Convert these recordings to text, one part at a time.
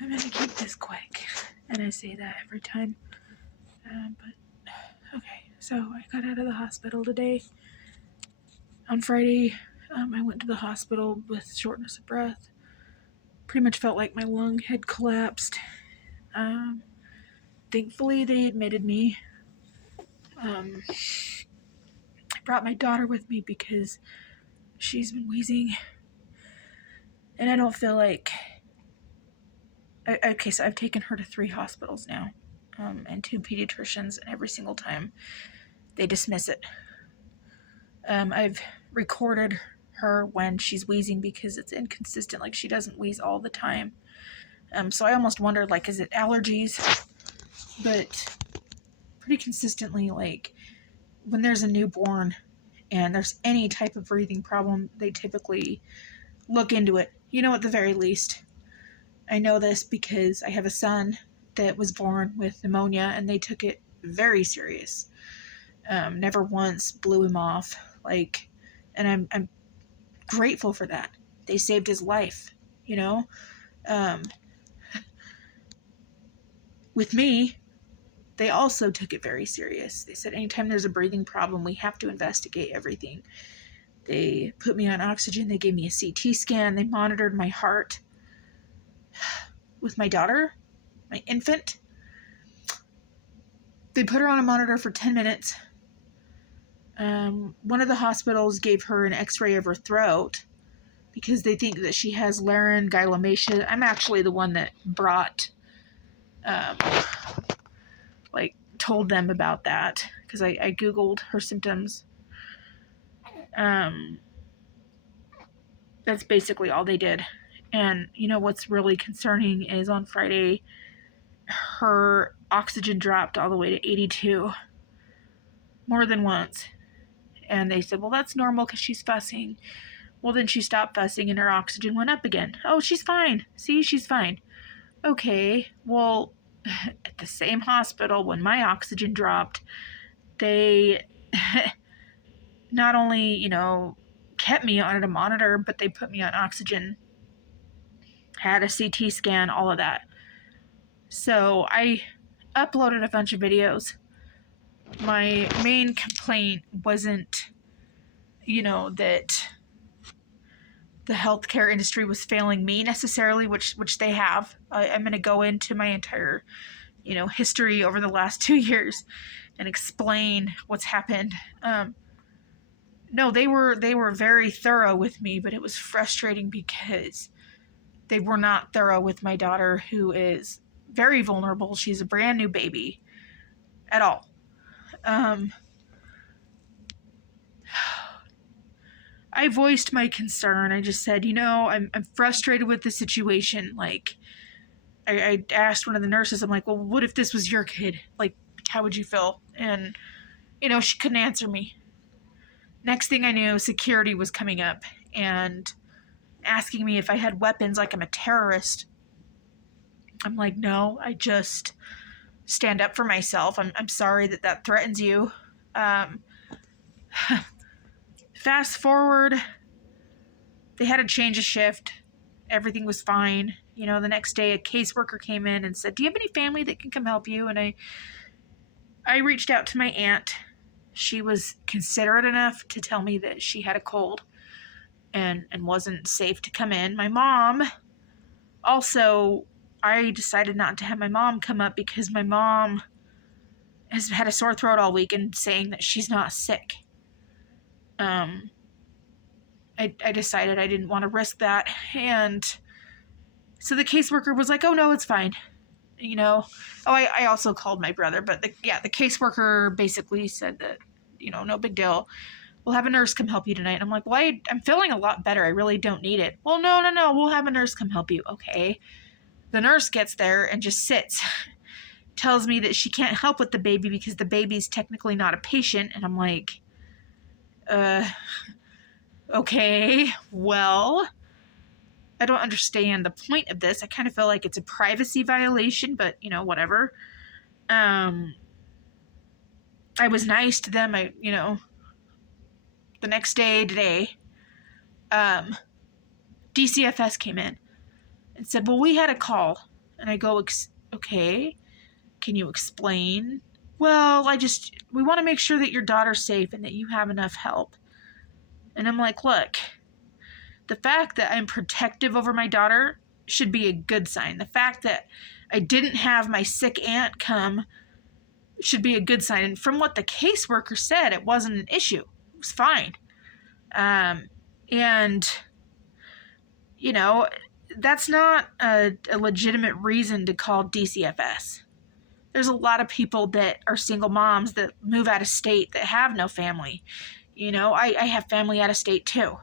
I'm gonna keep this quick, and I say that every time. But okay, so I got out of the hospital today. On Friday, I went to the hospital with shortness of breath. Pretty much felt like my lung had collapsed. Thankfully, they admitted me. I brought my daughter with me because she's been wheezing, and I don't feel like. Okay, so I've taken her to 3 hospitals now, and 2 pediatricians, and every single time they dismiss it. I've recorded her when she's wheezing because it's inconsistent. Like, she doesn't wheeze all the time. So I almost wondered, like, is it allergies? But pretty consistently, like, when there's a newborn and there's any type of breathing problem, they typically look into it, at the very least. I know this because I have a son that was born with pneumonia, and they took it very serious. Never once blew him off, and I'm grateful for that. They saved his life, With me, they also took it very serious. They said anytime there's a breathing problem, we have to investigate everything. They put me on oxygen. They gave me a CT scan. They monitored my heart. With my daughter, my infant, they put her on a monitor for 10 minutes. One of the hospitals gave her an x-ray of her throat because they think that she has laryngomatia. I'm actually the one that brought, told them about that because I Googled her symptoms. That's basically all they did. And what's really concerning is on Friday, her oxygen dropped all the way to 82 more than once. And they said, well, that's normal because she's fussing. Well, then she stopped fussing and her oxygen went up again. Oh, she's fine. See, she's fine. Okay, well, at the same hospital, when my oxygen dropped, they not only, kept me on a monitor, but they put me on oxygen, had a CT scan, all of that. So I uploaded a bunch of videos. My main complaint wasn't, that the healthcare industry was failing me necessarily, which they have. I'm going to go into my entire, history over the last 2 years and explain what's happened. No, they were very thorough with me, but it was frustrating because they were not thorough with my daughter, who is very vulnerable. She's a brand new baby at all. I voiced my concern. I just said, I'm frustrated with the situation. Like, I asked one of the nurses, I'm like, well, what if this was your kid? Like, how would you feel? And, she couldn't answer me. Next thing I knew, security was coming up and asking me if I had weapons, like I'm a terrorist. I'm like, no, I just stand up for myself. I'm sorry that threatens you. Fast forward, they had to change a shift. Everything was fine. The next day a caseworker came in and said, do you have any family that can come help you? And I reached out to my aunt. She was considerate enough to tell me that she had a cold and wasn't safe to come in. My mom, also, I decided not to have my mom come up because my mom has had a sore throat all week and saying that she's not sick. I decided I didn't want to risk that. And so the caseworker was like, oh, no, it's fine. I also called my brother, but the caseworker basically said that, no big deal. We'll have a nurse come help you tonight. And I'm like, well, I'm feeling a lot better. I really don't need it. Well, no, we'll have a nurse come help you. Okay. The nurse gets there and just sits. Tells me that she can't help with the baby because the baby's technically not a patient. And I'm like, okay, well, I don't understand the point of this. I kind of feel like it's a privacy violation, but, whatever. I was nice to them. The next day, today, DCFS came in and said, well, we had a call And I go, okay, can you explain? Well, we want to make sure that your daughter's safe and that you have enough help. And I'm like, look, the fact that I'm protective over my daughter should be a good sign. The fact that I didn't have my sick aunt come should be a good sign. And from what the caseworker said, it wasn't an issue. It was fine. And, you know, that's not a legitimate reason to call DCFS. There's a lot of people that are single moms that move out of state that have no family. You know, I have family out of state too.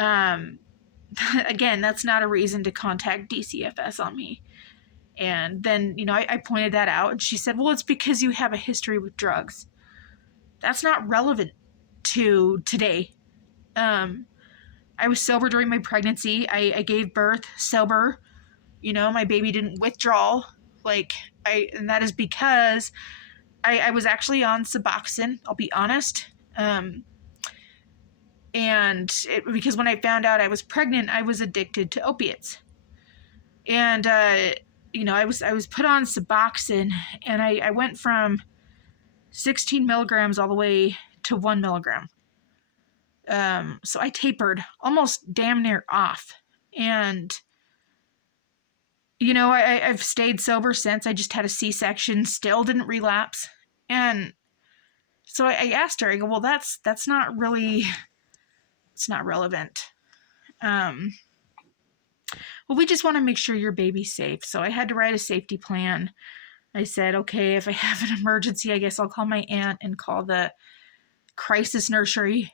Again, that's not a reason to contact DCFS on me. And then, you know, I pointed that out, and she said, well, it's because you have a history with drugs. That's not relevant to today. I was sober during my pregnancy. I gave birth sober. You know, my baby didn't withdraw. And that is because I was actually on Suboxone, I'll be honest. Because when I found out I was pregnant, I was addicted to opiates. And, you know, I was put on Suboxone, and I went from 16 milligrams all the way to 1 milligram. So I tapered almost damn near off. And, you know, I've stayed sober since. I just had a C-section, still didn't relapse. And so I asked her, I go, well, that's not really, it's not relevant. Well, we just want to make sure your baby's safe. So I had to write a safety plan. I said, okay, if I have an emergency, I guess I'll call my aunt and call the crisis nursery.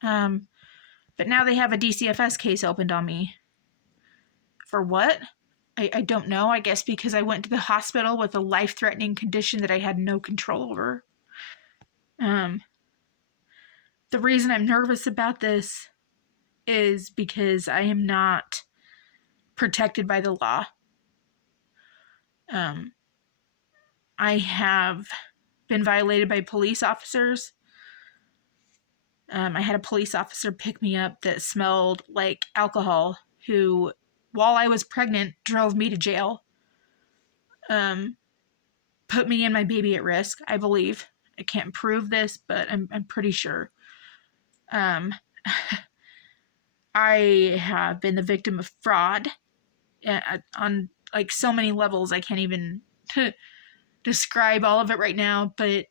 But now they have a DCFS case opened on me. For what? I don't know. I guess because I went to the hospital with a life-threatening condition that I had no control over. The reason I'm nervous about this is because I am not protected by the law. I have been violated by police officers. I had a police officer pick me up that smelled like alcohol, who, while I was pregnant, drove me to jail. Put me and my baby at risk, I believe. I can't prove this, but I'm pretty sure. I have been the victim of fraud on like so many levels. I can't even describe all of it right now, but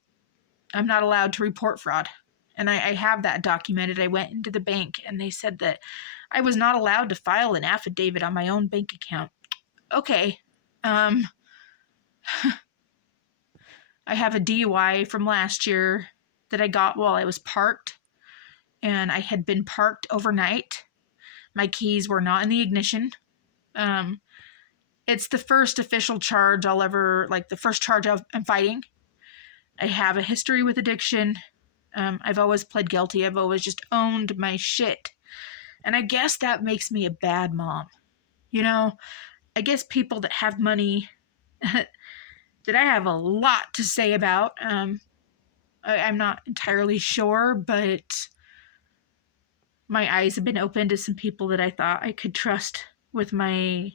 I'm not allowed to report fraud. And I have that documented. I went into the bank and they said that I was not allowed to file an affidavit on my own bank account. Okay. I have a DUI from last year that I got while I was parked, and I had been parked overnight. My keys were not in the ignition. It's the first official charge the first charge I'm fighting. I have a history with addiction. I've always pled guilty. I've always just owned my shit. And I guess that makes me a bad mom. You know, I guess people that have money that I have a lot to say about. I'm not entirely sure, but my eyes have been opened to some people that I thought I could trust with my...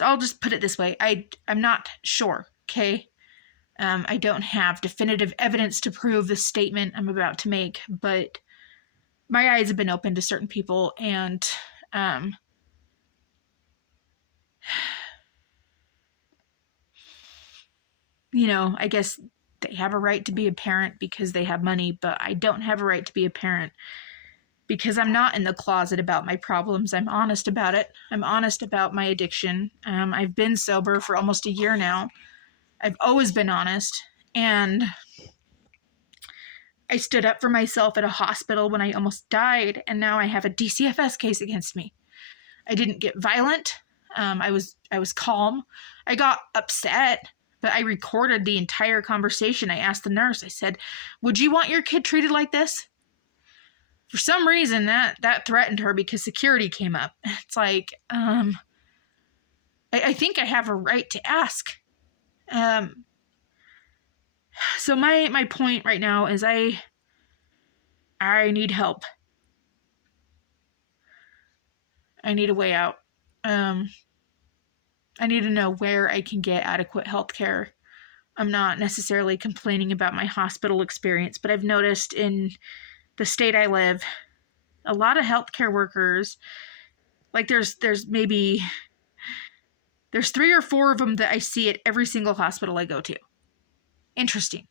I'll just put it this way. I'm not sure, okay? I don't have definitive evidence to prove the statement I'm about to make, but my eyes have been opened to certain people, and you know, I guess they have a right to be a parent because they have money, but I don't have a right to be a parent because I'm not in the closet about my problems. I'm honest about it. I'm honest about my addiction. I've been sober for almost a year now. I've always been honest, and I stood up for myself at a hospital when I almost died, and now I have a DCFS case against me. I didn't get violent. I was calm. I got upset, but I recorded the entire conversation. I asked the nurse, I said, would you want your kid treated like this? For some reason, that threatened her because security came up. It's like, I think I have a right to ask. So my point right now is I need help. I need a way out. Um, I need to know where I can get adequate health care. I'm not necessarily complaining about my hospital experience, but I've noticed in the state I live, a lot of healthcare workers, like there's 3 or 4 of them that I see at every single hospital I go to. Interesting.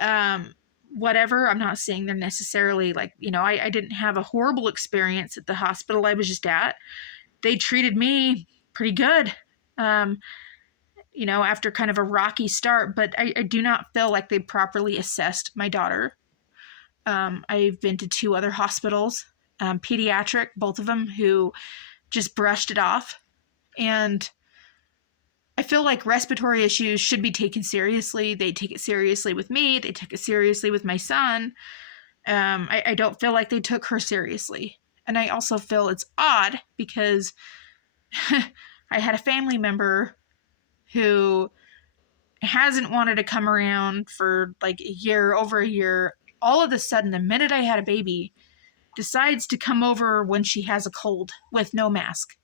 Um, Whatever. I'm not saying they're necessarily like, I didn't have a horrible experience at the hospital I was just at. They treated me pretty good. Um, after kind of a rocky start, but I do not feel like they properly assessed my daughter. I've been to 2 other hospitals, pediatric, both of them, who just brushed it off. And I feel like respiratory issues should be taken seriously. They take it seriously with me. They took it seriously with my son. I don't feel like they took her seriously. And I also feel it's odd because I had a family member who hasn't wanted to come around for like over a year. All of a sudden, the minute I had a baby, decides to come over when she has a cold with no mask.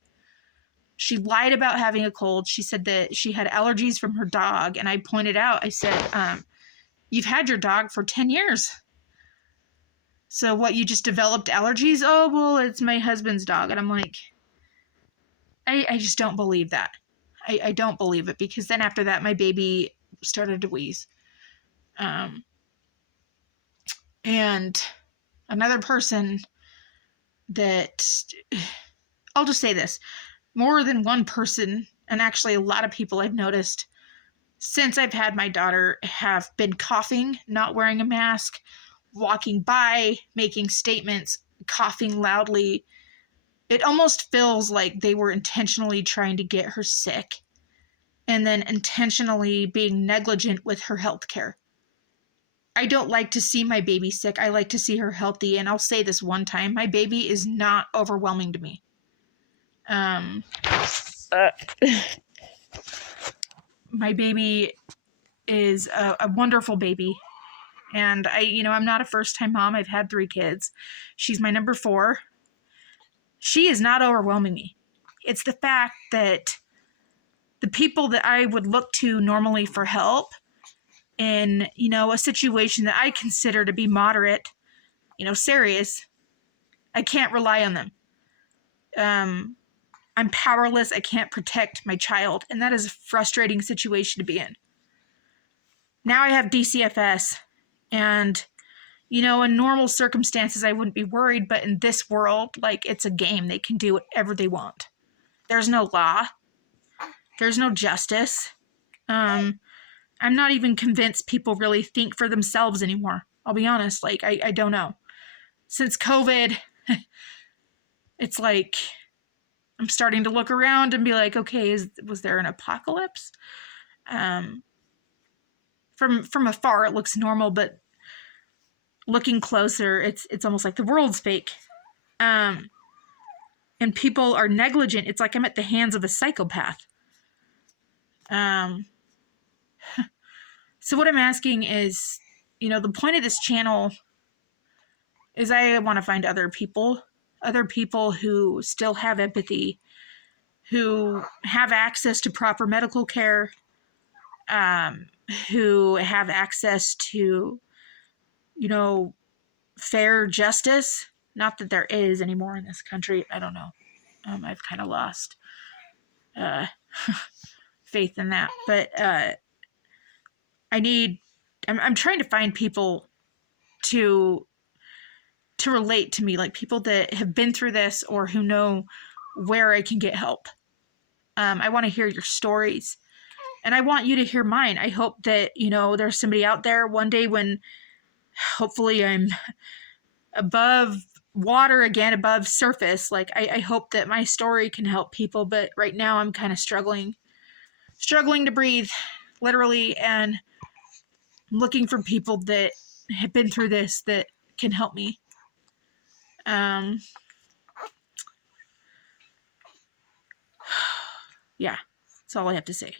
She lied about having a cold. She said that she had allergies from her dog. And I pointed out, I said, you've had your dog for 10 years. So what, you just developed allergies? Oh, well, it's my husband's dog. And I'm like, I just don't believe that. I don't believe it, because then after that, my baby started to wheeze. And another person that, I'll just say this, more than one person, and actually a lot of people I've noticed since I've had my daughter, have been coughing, not wearing a mask, walking by, making statements, coughing loudly. It almost feels like they were intentionally trying to get her sick and then intentionally being negligent with her health care. I don't like to see my baby sick. I like to see her healthy. And I'll say this one time, my baby is not overwhelming to me. My baby is a wonderful baby. And I'm not a first-time mom. I've had 3 kids. She's my number 4. She is not overwhelming me. It's the fact that the people that I would look to normally for help in, a situation that I consider to be moderate, serious, I can't rely on them. I'm powerless. I can't protect my child. And that is a frustrating situation to be in. Now I have DCFS, and in normal circumstances, I wouldn't be worried, but in this world, like, it's a game. They can do whatever they want. There's no law. There's no justice. I'm not even convinced people really think for themselves anymore. I'll be honest. Like, I don't know. Since COVID, it's like I'm starting to look around and be like, okay, was there an apocalypse? From afar, it looks normal, but looking closer, it's almost like the world's fake. And people are negligent. It's like I'm at the hands of a psychopath. So what I'm asking is, the point of this channel is I want to find other people who still have empathy, who have access to proper medical care, who have access to, fair justice. Not that there is anymore in this country. I don't know. I've kind of lost faith in that. But I'm trying to find people to relate to me, like people that have been through this or who know where I can get help. I want to hear your stories, and I want you to hear mine. I hope that, there's somebody out there one day when hopefully I'm above water again, above surface. Like, I hope that my story can help people, but right now I'm kind of struggling to breathe, literally, and I'm looking for people that have been through this that can help me. Yeah, that's all I have to say.